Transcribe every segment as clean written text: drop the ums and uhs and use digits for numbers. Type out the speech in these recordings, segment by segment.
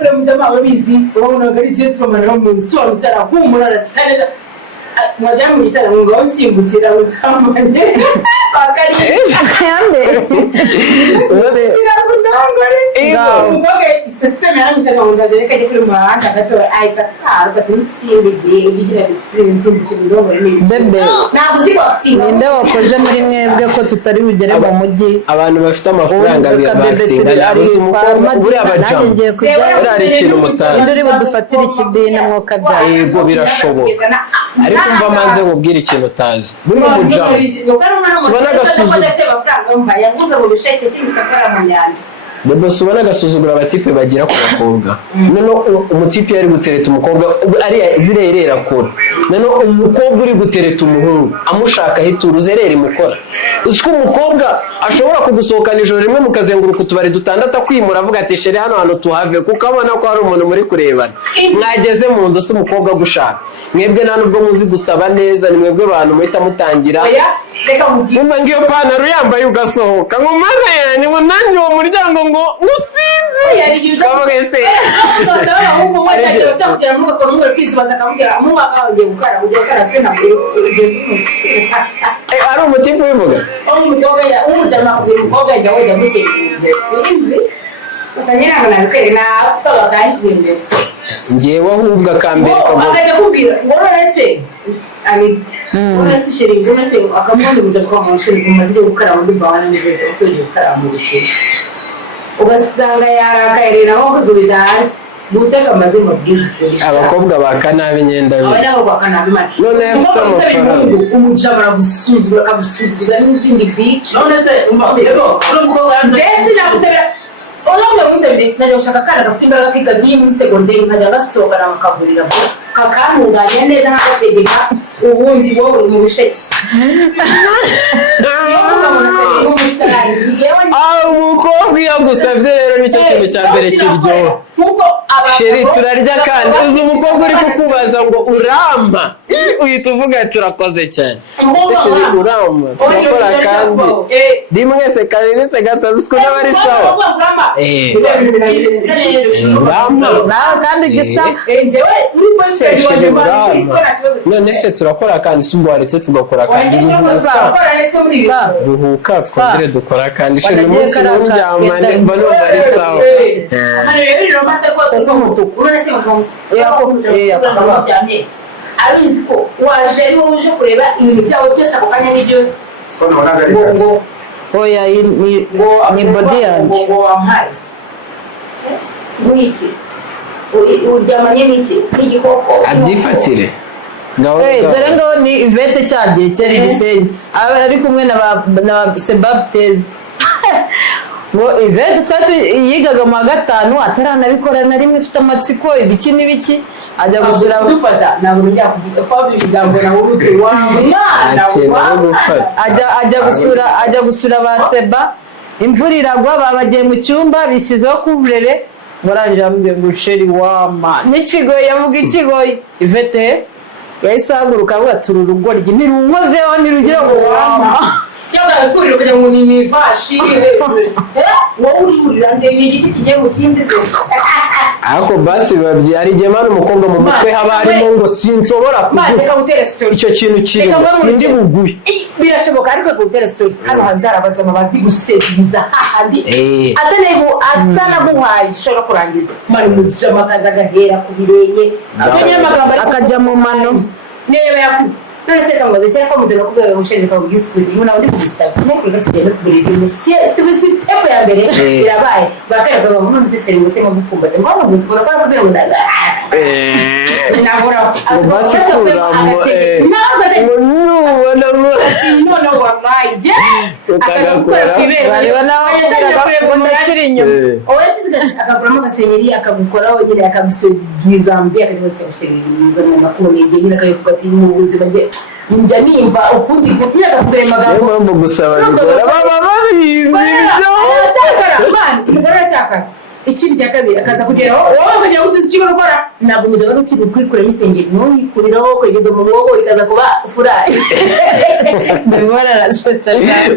kure mu jama babizi urabona gari je turumana mu soro tarahumura rasaneza mwajya mu gitara ngo nsimbukira uzamanye bakari kandi kira kundangore umboge system yanjye n'umuntu je kari kuri muhanda gato ayita arba tunshimbe igira experience mu cyindongo ni bebe naguziko active ninde wakoze muri mwebwe ko tutari bugere mu mujyi abantu bafite amafaranga biyabatinga umukobwa uri abajamu ari ikintu mutazi induri budufatira ikibina mwuka bya yego birashoboka ariko mva manze ngubwira ikintu utazi buri mujamu subana gasuzugura Bebo subana gasuzugura abatipe bagira ku bakobwa none umutipe yari gutereta umukobwa ari zirerera kora none umukobwa uri gutereta umuhungu amushaka hituru zerera imukora usko umukobwa ashobora kugusohokana ijoro rimwe mukazenguruka utubari dutandatu akwimura avuga ati shere hano tuhave kuko abona ko hari umuntu muri kurebana mwageze mu nzu se umukobwa gushaka mwebwe nta nubwo muzi gusaba neza ni mwebwe abantu muhita mutangira umva ngiyo pantaro yambaye ugasohoka ngo mana yanjye ngo nanjye uwo muryango ngo usinzi kavuga ese ari umutipe wivuga ngewe ahubwo akambere akajya kubwira ngo nonese ari nonese sheri nonese akamwonde muja kwa musheri kumazire gukara mu ndivana neze usuje gukara mu buce ugasanga yarakairira aho kugubida hasi buseka mazimo bwizi abakobwa bakanabi nyenda abana bakanabi mani none afite amafaranga umujabara gusuzura kabusuzuza n'izindi beach nonese umva yego uri umukobwa yanze nakusebera Olombe musebye naje ushaka kana gafite imbaraga kwiga muri secondaire nkajya gasohoka nakavurira kakantunganya neza nk'agategeka ubundi wowe mu busheki umukobwa iyo agusabye rero nicyo kintu cya mbere kiryoha sheri turarya kandi uzi umukobwa uri kukubaza ngo uramba uhita uvuga ati urakoze cyane se sheri uramba turakora kandi rimwe se kabiri se gatatu siko n'abari sawa uramba kandi gisa sheri uramba none se turakora kandi si ubwo waretse tugakora kandi ruhuka twongere dukora kandi sheri umunsi n'uryamane mba numva ari sawa abizi ko waje ari wowe uje kureba ibintu byawe byose ako kanya n'ibyo ngo oya ni body yanjye ngo wampaye mwiki uryamanye n'iki n'igikoko abyifatire dore ngo ni Ivete cyagiye cyari Gisenyi ari kumwe na Sebaptez ngo Ivete twari yigaga mu gatanu ataranabikora na rimwe ifite amatsiko ibiki n'ibiki ajya gusura gufata ntabwo njya kuvuga Fabio bigambo na uruke ajya gusura ba Seba imvura iragwa babagiye mu cyumba bishyizeho kuvurere murangira amubwiye ngo sheri wama n'ikigoyi yavuga ikigoyi Ivete yahise ahaguruka avuga turi urugoryi ntirunkozeho ntirugira ngo wama cyangwa bikurira kugira ngo ni vashi wowe ururira ndende igiti kigiye mu kindi ze ako basi babyi ari gemana umukobwa mu mutwe haba harimo ngo sinshobora kuvuga icyo kintu kiri sindi buguye birashoboka ariko gutera story hano hanze arabajama bazi gusebiza hahandi atanaguhaye ushobora kurangiza mari mu jama kaza gahera ku birenge akajya mu mano niyo yakuba none se kangoze cyangwa mudera kubera gushirika ubwisukuri muna uri kubisaba n'ukuri gatugenda kubirira si step ya mbere birabaye bakaraga ngo none se sheri ngo cyangwa gupfumbata ngo ngo gusikora kwa kubera ngo nagora basi none wabaye ukagakora bari nawe ngo ndakiri inyuma owe akaguramo agasenyeri akagukora wongera akagusubiza mbi akagushyirira mu makuru yegera akayukati mu buzima bwe njya nimva ukundi kunyaka kuremaga ngo gusaba bigora baba babizi byo umugore atakara ikindi cya kabiri akaza kugeraho wowe ukajya utuzi icyo gukora ntabwo umugabo n'ukiri kwikuramo isengeri ntuyikuriraho kwegeza mu muhogo ikaza kuba furari ndabona arasetsa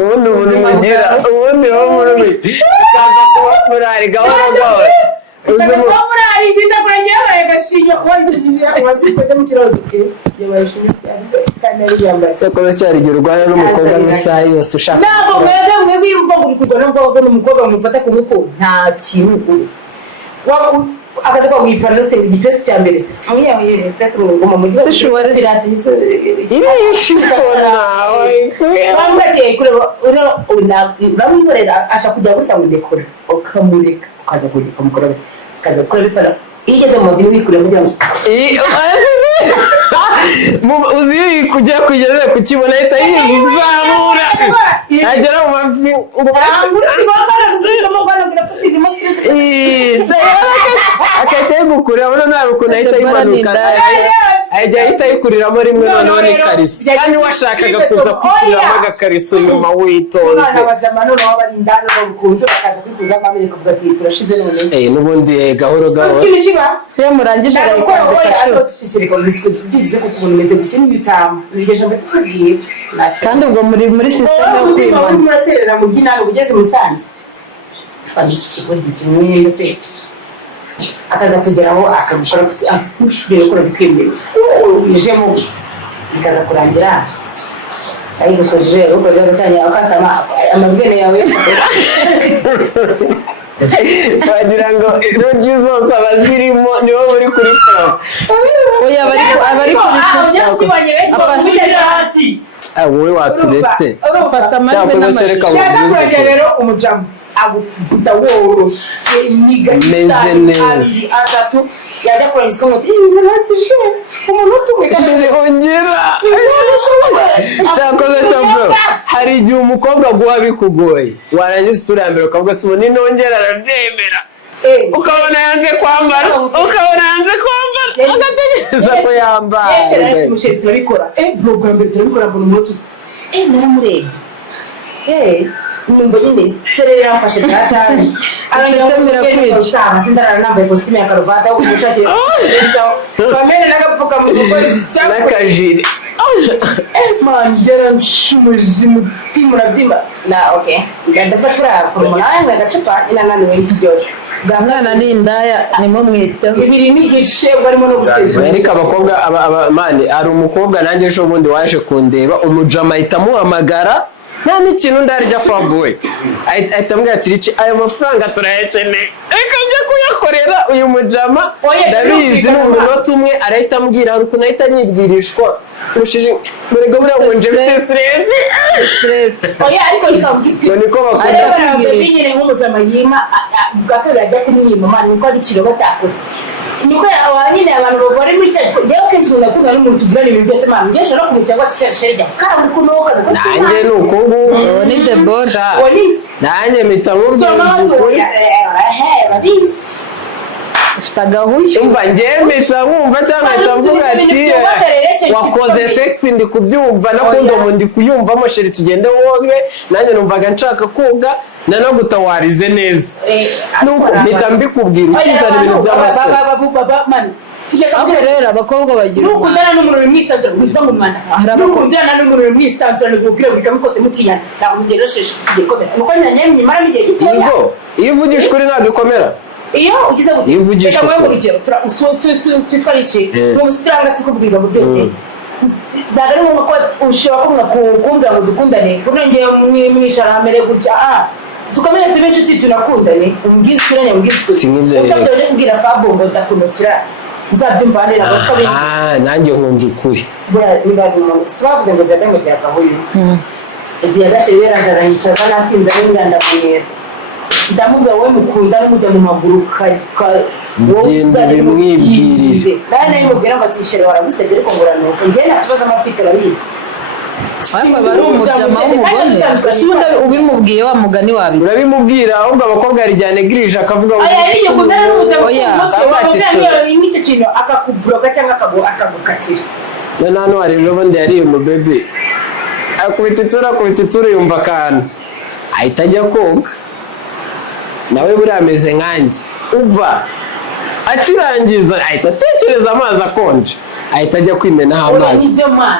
ubundi mugira ubundi wo muri ikaza kuba furari gahoro gahoro wajya mu kibazo cye yabashije kandi ari yambaye cyakoze cyari igihe urwana n'umukobwa n'isaha yose ushaka ntabwo mwebwe yumva ngo uri kurwana n'umukobwa mufata ku ngufu nta kintu akaza kwa mwipana se igipesi cya mbere se oya pesi ngo ngoma mu gihe shuwara pirate irishikona bambaye kureba uramwiborera asha kujya guca mu dekora ukamureka akaza kumukora akaza gukora bipara igeze mu mavi wikure mu byanzu uzi kujya kugeza kukibona ahita yizamura agera mu mavi akahita yimukurira urabona nta rukuntu ahita yimanuka ahita yikuriramo rimwe noneho n'ikariso kandi washakaga kuza kwikuriramo agakariso nyuma witonze n'ubundi gahoro gahoro iyo murangije kandi ubwo muri sisiteme yo kwimana iki kigo kimwe se akaza kugeraho akabikora kugira gukora kwimenya ujemo ikaza kurangira ayigukojeje ukoze gatanya akasama amabwene yawe wagira ngo roji zose abazirimo nibo muri kuri pro oya abari kuri hasi wowe waturetse ufata amajwi n'amashusho yaza rero umujamu agukuta woroshe meze neza atatu yajya kurangizwa ngo umuntu utumwe ongera cyakoze cyangwa hari igihe umukobwa guha bikugoye warangiza ituriya mbere ukavuga si ubu ninongera arabyemera ukabona yanze kwambara agategereza ko yambara turabikora bwa mbere turabikora buri munsi naramurebye numva nyine serere yamfashe byatari aratemera kwica sindarara nambaye kositimu ya karuvati aho kumushakira bamene n'agapfukamunwa n'akajire ngera nshumuje umutima urabyimba ndafata uriya kurumuna nawe agacupa inananiwe byose bwa mwana ni indaya nimo mwiteho ibiri n'igice barimo no gusezera ariko abakobwa mani hari umukobwa nanjye ejo bundi waje kundeba umujama ahita amuhamagara nta n'ikintu ndarya fabuwe ahita ambwira ati rici ayo mafaranga turayakeneye reka njye kuyakorera uyu mujama ndabizi ni umunota umwe arahita ambwira hari ukuntu ahita anyibwirishwa murego buriya ngo nje mfite stresi ariko niko bakunda nyine nk'umujama yima bwa kabiri ajya kumwima mani niko ari ikiro batakoze niko nyine abantu bagore muri cya rero kenshi unakunda n'umuntu tugirana ibintu byose mani ngeje no kumukira ngo atishere jya kandi kunoka nanjye ni uko nguko ni debora nanjye mpita nkubwira ufite agahuye umva njyemeza wumva cyangwa ahita mvuga ati wakoze sexy ndi kubyumva nakundi ubu ndi kuyumvamo sheri tugende woge nanjye numvaga nshaka koga no gutawarize neza nuko mpita mbikubwira ukizana ibintu by'amasore abo rero abakobwa bagira nukundana n'umuntu mwisanzura bivuga ngo mwana nukundana n'umuntu mwisanzura nikubwira buri kamwe kose mutinyana ntabwo mugeresheje tugiye komera nuko nyanyemye maramo igihe gitoya iyo uvugisha ukuri ntabwo ikomera iyo ugize gute reka mwe mu rugero twitwara iki mu musitiranga tukubwira ngo byose ntabwo ari ngombwa ko ushobora kumbwira ngo dukundane kunongera mwicara hamere gutya tukomeze tube inshuti tunakundane umbwize ukuri nyamubwize ukuri si nk'ibyo rero ukabwira kubwira fabo ngo ndakunukira nzabyumvanira ngo twabiri nanjye nkunda ukuri nibaga umuntu si bavuze ngo ziyaga mu gihe agahuye ziyagashe beraje arayicaza nasinze n'inganda kumwera ndamubwira wowe mukunda n'umujya mu maguru genda bimwibwirire nawe nawe mubwira ngo atishere waragusebye ariko nguranuka njyewe nta kibazo amafite barabizi ariko aba ari umujama w'umugore ese ubundi ubimubwiye wa mugani wabira urabimubwira ahubwo abakobwa yarijyane girije akavuga ngo n'icyo kintu akakuburoga cyangwa akagukatira none hano hari ubundi yariye umubebe akubita ituru yumva akantu ahita ajya koga nawe buriya ameze nkanjye uva akirangiza ahita atekereza amazi akonje ahita ajya kwimenaho amazi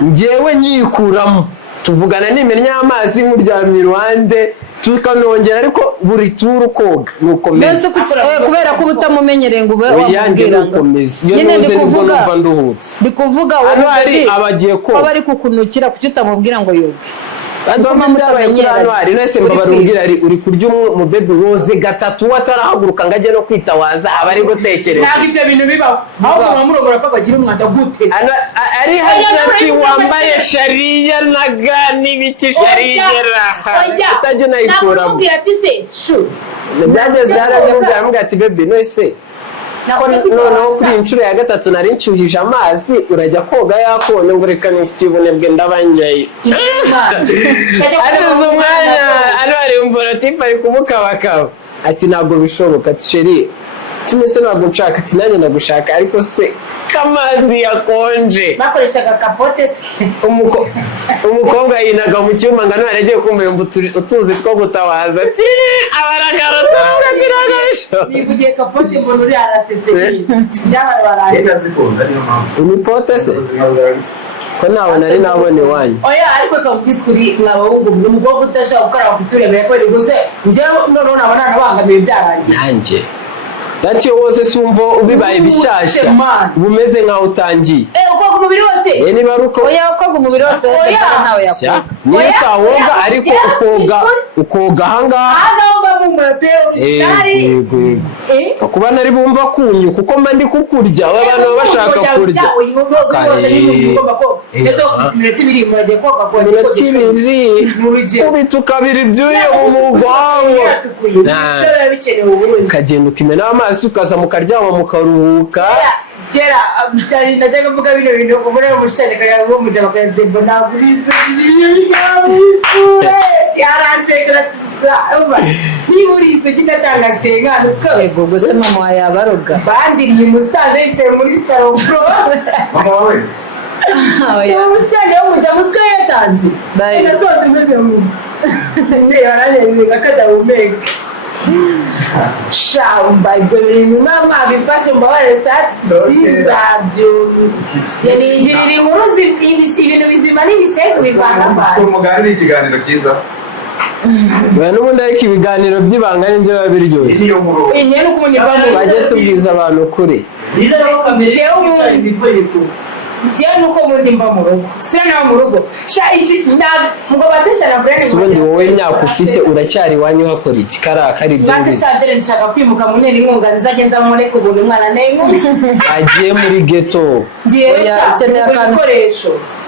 njyewe nyikuramo tuvugana n'imenya amazi nk'uryamye iruhande tukanongera ariko buri turu koga nukomeza kubera ko utamumenyereye ngo ube wamubwira ngo nyine ndi kuvuga hano hari abagiye ko bari kukunukira kuki utamubwira ngo yoge Adoma mutamenyera hari nese mbabarubwira ari uri kurya mu baby woze gatatu watarahaguruka ngaje no kwitawaza abari gutekereza ntabwo ibyo bintu bibaho ahubwo bamurongora ko bagira umwanda gute ari hagati wambaye sharia nagani biki sharia utajya nayikuramo nakubwira ati se shu byageze harabyo mbwa ati baby nese noneho kuri inshuro ya gatatu nari nshyuhije amazi urajya koga yakone ngo reka nifite ubunebwe ndabangaye arizo umwanya ari bari umboratipe ari kumukabakaba ati ntabwo bishoboka ati sheri tumese ntabwo nshaka ati nanjye ndagushaka ariko se kamazi yakonje bakoreshaga kapote se umukobwa yinaga mu cyuma ngo none agiye kumva utuzi two gutabaza ati abaragarota uragiragasho bivugiye kapote mbona uri arasetse byabara baraje imipote se ko nawe nari nabone wanyu oya ariko kabwisukuri mwabahungu umukobwa utashaka gukaraba kuturebera ko rwose njye none nabona nabangamiye byarangiye nanjye Dati wose sumvo ubibaye bishyashya bumeze nkaho utangiye ukoga umubiri wose niba ruko oya ukoga umubiri wose nawe yakora niba utawoga ariko ukoga ahangaha kuba nari bumva kunyu kuko mba ndi kukurya abantu baba bashaka kurya kubita ukabira ibyuya mu mugongo ukagenda ukimena amazi ukaza mukaryama mukaruhuka kera ndajyaga mvuga bino bintu ubure umushitani kaya ngo muja bakayadembo nagurize yaranchekera niba uri isugi ndatanga senga yego gusa mama yabaroga bandiriye umusaza yicaye muri salon pro mama wawe oya umushitani wo muja muswe yatanze nasoze mbeze mu yaranyereka kadahumeka shamba ibyo bintu mama bifashe mbabare sati sinzabyo yanigirira inkuru ibintu bizima n'ibisheke bivanga umugani ni ikiganiro cyiza n'ubundi ariko ibiganiro by'ibanga nibyo biba biryoshye inyene uko umunyarwanda bajye tubwiza abantu ukuri biza no kamere jewe nuko mundi mba mu rugo sira nawe mu rugo sha iki ngo bateshana brand subundi wowe imyaka ufite uracyari wanyu hakora iki kari ibyo basi shandere nshaka kwimuka mu ntera inkunga nzagenza muri kubona umwana nengu agiye muri ghetto ngiye sha ibikoresho